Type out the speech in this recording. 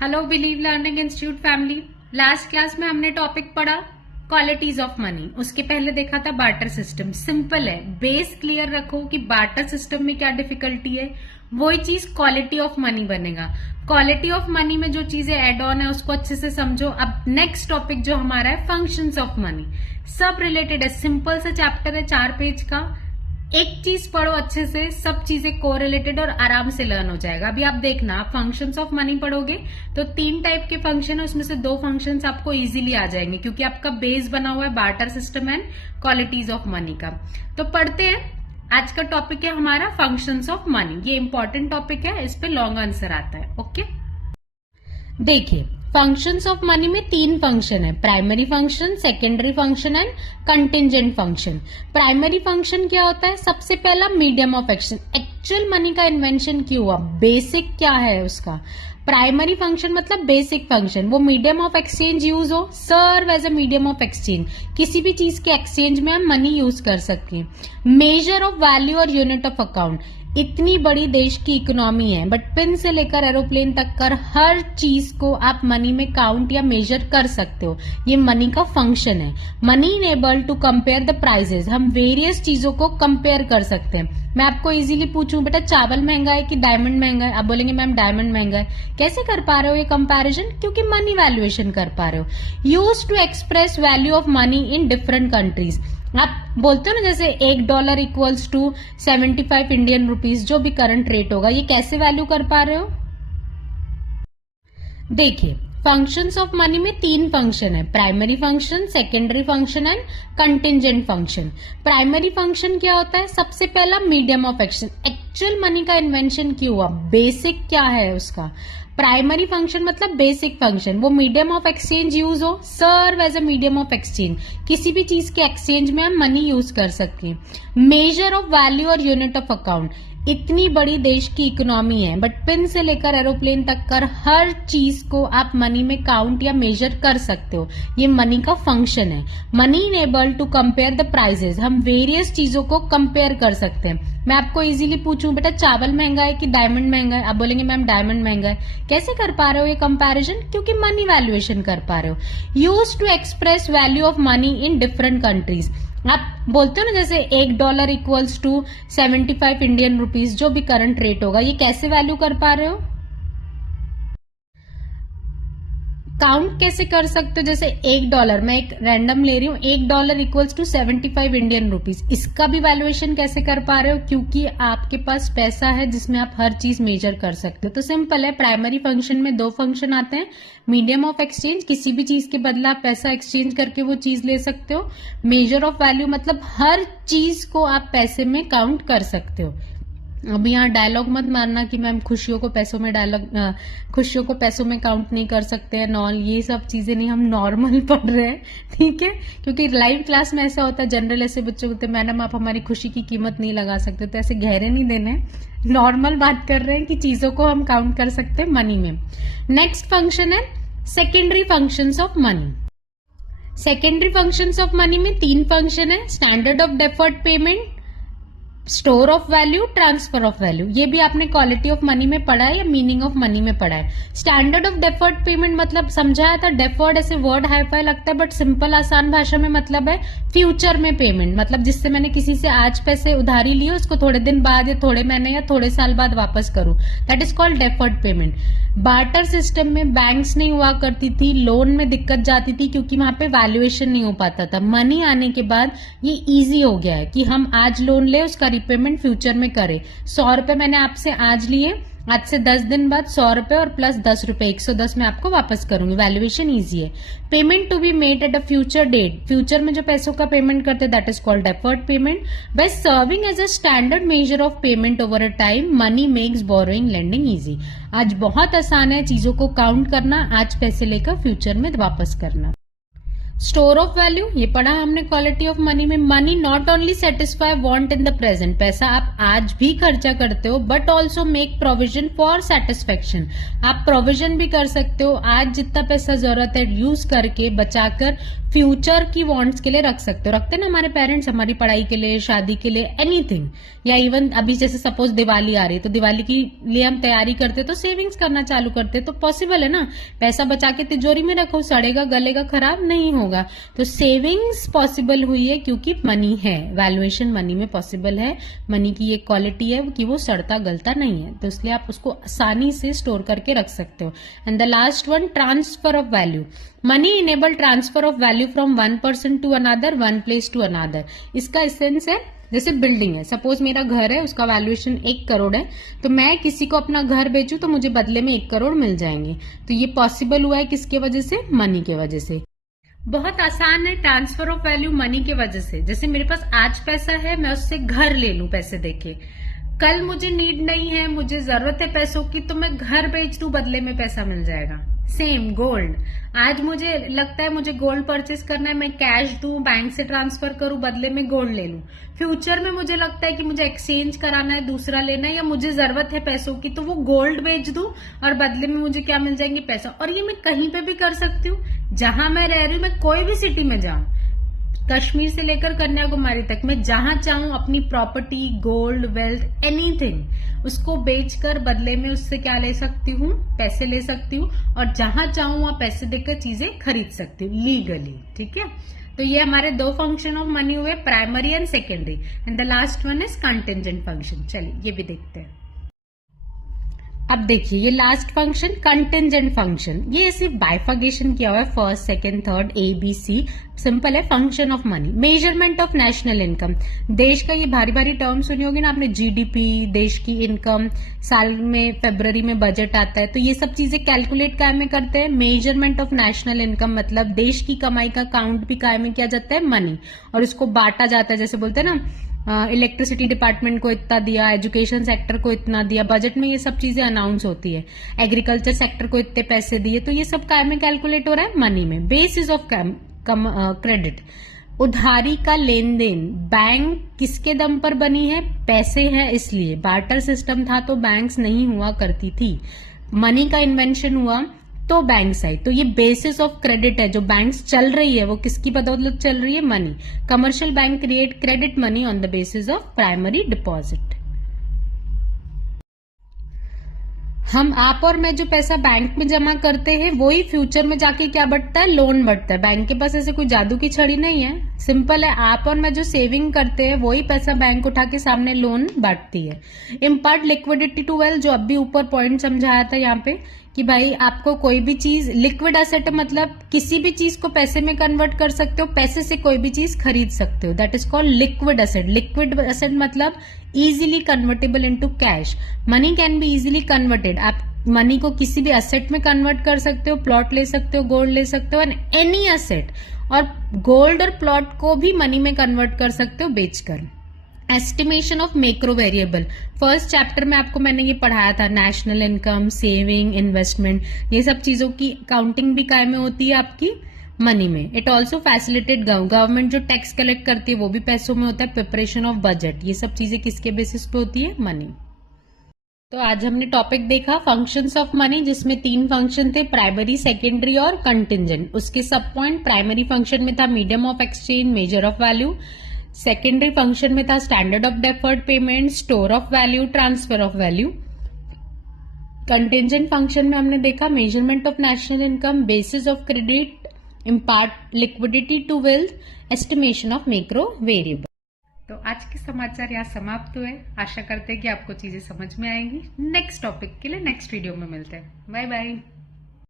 Hello believe learning institute family. Last class में हमने topic पढ़ा क्वालिटीज ऑफ मनी। उसके पहले देखा था बार्टर सिस्टम। सिंपल है, बेस क्लियर रखो कि बार्टर सिस्टम में क्या डिफिकल्टी है, वही चीज क्वालिटी ऑफ मनी बनेगा। क्वालिटी ऑफ मनी में जो चीजें एड ऑन है उसको अच्छे से समझो। अब नेक्स्ट टॉपिक जो हमारा है फंक्शंस ऑफ मनी, सब रिलेटेड है। सिंपल सा चैप्टर है 4 पेज का। एक चीज पढ़ो अच्छे से, सब चीजें कोरिलेटेड और आराम से लर्न हो जाएगा। अभी आप देखना, आप फंक्शंस ऑफ मनी पढ़ोगे तो 3 टाइप के फंक्शन है, उसमें से 2 फंक्शंस आपको इजीली आ जाएंगे क्योंकि आपका बेस बना हुआ है barter system and qualities of money का। तो पढ़ते हैं। आज का टॉपिक है हमारा फंक्शंस ऑफ मनी। ये इंपॉर्टेंट टॉपिक है, इस पे लॉन्ग आंसर आता है। ओके, देखिए फंक्शंस ऑफ मनी में 3 फंक्शन है, primary function, secondary function and contingent function. Primary function क्या होता है? सबसे पहला मीडियम ऑफ एक्चुअल मनी का इन्वेंशन क्यों हुआ, बेसिक क्या है उसका। प्राइमरी फंक्शन मतलब बेसिक फंक्शन, वो मीडियम ऑफ एक्सचेंज यूज हो, serve as a medium of exchange. किसी भी चीज के एक्सचेंज में हम मनी यूज कर सकते हैं। मेजर ऑफ वैल्यू और यूनिट ऑफ अकाउंट, इतनी बड़ी देश की इकोनॉमी है बट पिन से लेकर एरोप्लेन तक कर हर चीज को आप मनी में काउंट या मेजर कर सकते हो। ये मनी का फंक्शन है। Money enable to compare the prices, हम वेरियस चीजों को कंपेयर कर सकते हैं। मैं आपको इजीली पूछूं बेटा चावल महंगा है कि डायमंड महंगा है, आप बोलेंगे मैम डायमंड महंगा है। कैसे कर पा रहे हो ये कंपैरिजन? क्योंकि मनी वैल्यूएशन कर पा रहे हो। Use to express value of money in different countries, आप बोलते हो ना जैसे $1 इक्वल्स टू 75 इंडियन रुपीज, जो भी करंट रेट होगा, ये कैसे वैल्यू कर पा रहे हो? देखिए फंक्शंस ऑफ मनी में 3 फंक्शन है, primary function, secondary function and contingent function. Primary function क्या होता है? सबसे पहला मीडियम ऑफ एक्चुअल मनी का इन्वेंशन क्यों हुआ, बेसिक क्या है उसका। प्राइमरी फंक्शन मतलब बेसिक फंक्शन, वो मीडियम ऑफ एक्सचेंज यूज हो, serve as a medium of exchange. किसी भी चीज के एक्सचेंज में हम मनी यूज कर सकते हैं। मेजर ऑफ वैल्यू और यूनिट ऑफ अकाउंट, इतनी बड़ी देश की इकोनॉमी है बट पिन से लेकर एरोप्लेन तक कर हर चीज को आप मनी में काउंट या मेजर कर सकते हो। ये मनी का फंक्शन है। Money enable to compare the prices, हम वेरियस चीजों को कंपेयर कर सकते हैं। मैं आपको इजीली पूछूं बेटा चावल महंगा है कि डायमंड महंगा है, आप बोलेंगे मैम डायमंड महंगा है। कैसे कर पा रहे हो ये कंपैरिजन? क्योंकि मनी वैल्यूएशन कर पा रहे हो। Use to express value of money in different countries, आप बोलते हो ना जैसे $1 इक्वल्स टू 75 इंडियन रुपीज, जो भी करंट रेट होगा, ये कैसे वैल्यू कर पा रहे हो? काउंट कैसे कर सकते हो? जैसे $1, मैं एक रैंडम ले रही हूँ, $1 इक्वल्स टू 75 इंडियन रुपीज, इसका भी वैल्यूएशन कैसे कर पा रहे हो? क्योंकि आपके पास पैसा है जिसमें आप हर चीज मेजर कर सकते हो। तो सिंपल है, प्राइमरी फंक्शन में 2 फंक्शन आते हैं, मीडियम ऑफ एक्सचेंज, किसी भी चीज के बदले आप पैसा एक्सचेंज करके वो चीज ले सकते हो। मेजर ऑफ वैल्यू मतलब हर चीज को आप पैसे में काउंट कर सकते हो। अब यहाँ डायलॉग मत मारना कि मैम खुशियों को पैसों में काउंट नहीं कर सकते हैं, नॉल ये सब चीजें नहीं, हम नॉर्मल पढ़ रहे हैं, ठीक है। क्योंकि लाइव क्लास में ऐसा होता है, जनरल ऐसे बच्चे बोलते हैं मैडम आप हमारी खुशी की कीमत नहीं लगा सकते, तो ऐसे गहरे नहीं देने, नॉर्मल बात कर रहे हैं कि चीजों को हम काउंट कर सकते हैं मनी में। नेक्स्ट फंक्शन है secondary functions of money. Secondary functions of money में 3 फंक्शन है, standard of deferred payment, store of value, transfer of value. ये भी आपने क्वालिटी ऑफ मनी में पढ़ा है या मीनिंग ऑफ मनी में पढ़ा है। स्टैंडर्ड ऑफ डेफर्ड पेमेंट मतलब समझाया था, डेफर्ड ऐसे वर्ड हाईफाई लगता है बट सिंपल आसान भाषा में मतलब है फ्यूचर में पेमेंट, मतलब जिससे मैंने किसी से आज पैसे उधारी लिए उसको थोड़े दिन बाद या थोड़े महीने या थोड़े साल बाद वापस करूं, that is called deferred payment. Barter system में बैंक्स नहीं हुआ करती थी, लोन में दिक्कत जाती थी क्योंकि वहां पे वैल्यूएशन नहीं हो पाता था। मनी आने के बाद ये इजी हो गया है कि हम आज लोन ले, उसका रिपेमेंट फ्यूचर में करें। 100 रुपए मैंने आपसे आज लिए, आज से 10 दिन बाद 100 रुपए और प्लस 10 रुपए 110 मैं आपको वापस करूंगी। वैल्यूएशन इजी है। Payment to be made at a future date, future में जो पैसों का पेमेंट करते that is called deferred payment. By serving as a standard measure of payment over a time, money makes borrowing lending easy. आज बहुत आसान है चीजों को काउंट करना, आज पैसे लेकर फ्यूचर में वापस करना। स्टोर ऑफ वैल्यू, ये पढ़ा हमने क्वालिटी ऑफ मनी में। Money not only satisfy want in the present, पैसा आप आज भी खर्चा करते हो but also make provision for satisfaction, आप प्रोविजन भी कर सकते हो, आज जितना पैसा जरूरत है यूज करके बचाकर फ्यूचर की वांट्स के लिए रख सकते हो। रखते ना हमारे पेरेंट्स, हमारी पढ़ाई के लिए, शादी के लिए, एनीथिंग, या इवन अभी जैसे सपोज दिवाली आ रही है तो दिवाली के लिए हम तैयारी करते तो सेविंग्स करना चालू करते, तो पॉसिबल है ना, पैसा बचा के तिजोरी में रखो, सड़ेगा गलेगा खराब नहीं होगा। तो सेविंग्स पॉसिबल हुई है क्योंकि मनी है, वैल्यूएशन मनी में पॉसिबल है। मनी की ये क्वालिटी है कि वो सड़ता गलता नहीं है, तो इसलिए आप उसको आसानी से स्टोर करके रख सकते हो। And the last one, transfer of value, money enable transfer of value from one person to another, one place to another. इसका एसेंस है, जैसे बिल्डिंग है, सपोज मेरा घर है, उसका वैल्यूएशन 1 करोड़ है, तो मैं किसी को अपना घर बेचूं तो मुझे बदले में 1 करोड़ मिल जाएंगे। तो ये पॉसिबल हुआ है किसके वजह से? मनी के वजह से। बहुत आसान है ट्रांसफर ऑफ वैल्यू मनी के वजह से। जैसे मेरे पास आज पैसा है, मैं उससे घर ले लूं पैसे देके, कल मुझे नीड नहीं है, मुझे जरूरत है पैसों की, तो मैं घर बेच दूं, बदले में पैसा मिल जाएगा। सेम गोल्ड, आज मुझे लगता है मुझे गोल्ड परचेस करना है, मैं कैश दूं, बैंक से ट्रांसफर करूं, बदले में गोल्ड ले लूं। फ्यूचर में मुझे लगता है कि मुझे एक्सचेंज कराना है, दूसरा लेना है, या मुझे जरूरत है पैसों की, तो वो गोल्ड बेच दूं और बदले में मुझे क्या मिल जाएंगे? पैसा। और ये मैं कहीं पे भी कर सकती हूँ, जहां मैं रह रही हूँ, मैं कोई भी सिटी में जाऊं, कश्मीर से लेकर कन्याकुमारी तक, मैं जहां चाहूं अपनी प्रॉपर्टी, गोल्ड, वेल्थ, एनीथिंग, उसको बेचकर बदले में उससे क्या ले सकती हूँ? पैसे ले सकती हूँ, और जहां चाहूं वहां पैसे देकर चीजें खरीद सकती हूँ लीगली। ठीक है, तो ये हमारे 2 फंक्शन ऑफ मनी हुए, primary and secondary, and the last one is contingent function. चलिए ये भी देखते हैं। अब देखिए ये लास्ट फंक्शन कंटिंजेंट फंक्शन, ये सिर्फ बाइफर्गेशन किया हुआ है, first, second, third, A B C, simple है। Function of money, measurement of national income, देश का ये भारी भारी टर्म सुनी होगी ना आपने, जीडीपी, देश की इनकम, साल में फरवरी में बजट आता है, तो ये सब चीजें कैलकुलेट काय में करते हैं? मेजरमेंट ऑफ नेशनल इनकम, मतलब देश की कमाई का काउंट भी काय में किया जाता है? मनी, और उसको बांटा जाता है, जैसे बोलते हैं ना इलेक्ट्रिसिटी डिपार्टमेंट को इतना दिया, एजुकेशन सेक्टर को इतना दिया, बजट में ये सब चीजें अनाउंस होती है, एग्रीकल्चर सेक्टर को इतने पैसे दिए, तो ये सब काय में कैलकुलेट हो रहा है? मनी में। बेसिस ऑफ क्रेडिट, उधारी का लेन देन, बैंक किसके दम पर बनी है? पैसे हैं इसलिए, बार्टर सिस्टम था तो बैंक्स नहीं हुआ करती थी, मनी का इन्वेंशन हुआ तो बैंक्स आई, तो ये बेसिस ऑफ क्रेडिट है, जो बैंक्स चल रही है वो किसकी बदौलत चल रही है? Money. Commercial bank create credit money on the basis of primary deposit. हम, आप और मैं जो पैसा बैंक में जमा करते हैं वही फ्यूचर में जाके क्या बढ़ता है? लोन बढ़ता है। बैंक के पास ऐसे कोई जादू की छड़ी नहीं है, सिंपल है, आप और मैं जो सेविंग करते हैं वही पैसा बैंक उठा के सामने लोन बांटती है। इम्पार्ट लिक्विडिटी टू वेल्थ, जो अभी ऊपर पॉइंट समझाया था यहाँ पे कि भाई आपको कोई भी चीज, लिक्विड एसेट मतलब किसी भी चीज को पैसे में कन्वर्ट कर सकते हो, पैसे से कोई भी चीज खरीद सकते हो, that is called liquid asset. Liquid asset मतलब easily convertible into cash. Money can be easily converted, आप मनी को किसी भी एसेट में कन्वर्ट कर सकते हो, प्लॉट ले सकते हो, गोल्ड ले सकते हो, एंड एनी एसेट, और गोल्ड और प्लॉट को भी मनी में कन्वर्ट कर सकते हो बेचकर। Estimation of macro variable, first chapter में आपको मैंने ये पढ़ाया था, नेशनल इनकम, सेविंग, इन्वेस्टमेंट, ये सब चीजों की काउंटिंग भी काय में होती है? आपकी मनी में। इट ऑल्सो फैसिलिटेट गवर्नमेंट जो टैक्स कलेक्ट करती है वो भी पैसों में होता है। प्रिपरेशन ऑफ बजट, ये सब चीजें किसके बेसिस पे होती है? मनी। तो आज हमने टॉपिक देखा फंक्शंस ऑफ मनी, जिसमें 3 फंक्शन थे, प्राइमरी, सेकेंडरी और कंटिंजेंट। उसके सब पॉइंट, प्राइमरी फंक्शन में था medium of exchange, measure of value, secondary function में था standard of deferred payment, store of value, transfer of value. Contingent function में हमने देखा measurement of national income, basis of credit, impart liquidity to wealth, estimation of macro variable. तो आज के समाचार यहाँ समाप्त हुए। आशा करते हैं कि आपको चीजें समझ में आएंगी। नेक्स्ट टॉपिक के लिए नेक्स्ट वीडियो में मिलते हैं। Bye bye.